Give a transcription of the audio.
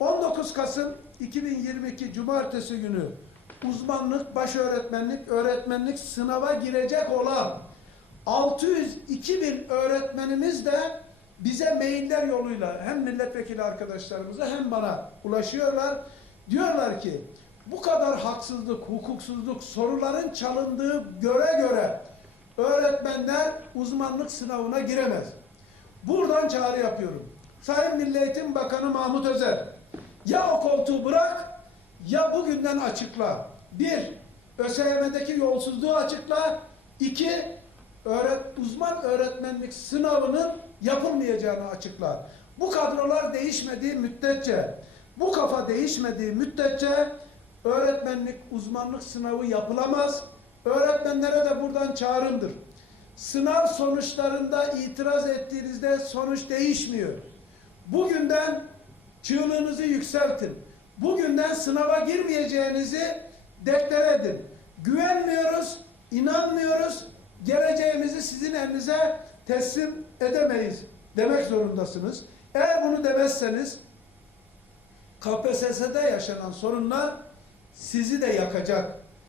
19 Kasım 2022 Cumartesi günü uzmanlık, baş öğretmenlik, öğretmenlik sınava girecek olan 602 bin öğretmenimiz de bize mailler yoluyla hem milletvekili arkadaşlarımıza hem bana ulaşıyorlar. Diyorlar ki bu kadar haksızlık, hukuksuzluk, soruların çalındığı göre göre öğretmenler uzmanlık sınavına giremez. Buradan çağrı yapıyorum. Sayın Milli Eğitim Bakanı Mahmut Özer, ya o koltuğu bırak, ya bugünden açıkla. Bir, ÖSYM'deki yolsuzluğu açıkla. İki, öğret, uzman öğretmenlik sınavının yapılmayacağını açıkla. Bu kadrolar değişmediği müddetçe, bu kafa değişmediği müddetçe öğretmenlik uzmanlık sınavı yapılamaz. Öğretmenlere de buradan çağrımdır. Sınav sonuçlarında itiraz ettiğinizde sonuç değişmiyor. Bugünden çığlığınızı yükseltin. Bugünden sınava girmeyeceğinizi deklare edin. Güvenmiyoruz, inanmıyoruz, geleceğimizi sizin elinize teslim edemeyiz demek zorundasınız. Eğer bunu demezseniz KPSS'de yaşanan sorunlar sizi de yakacak.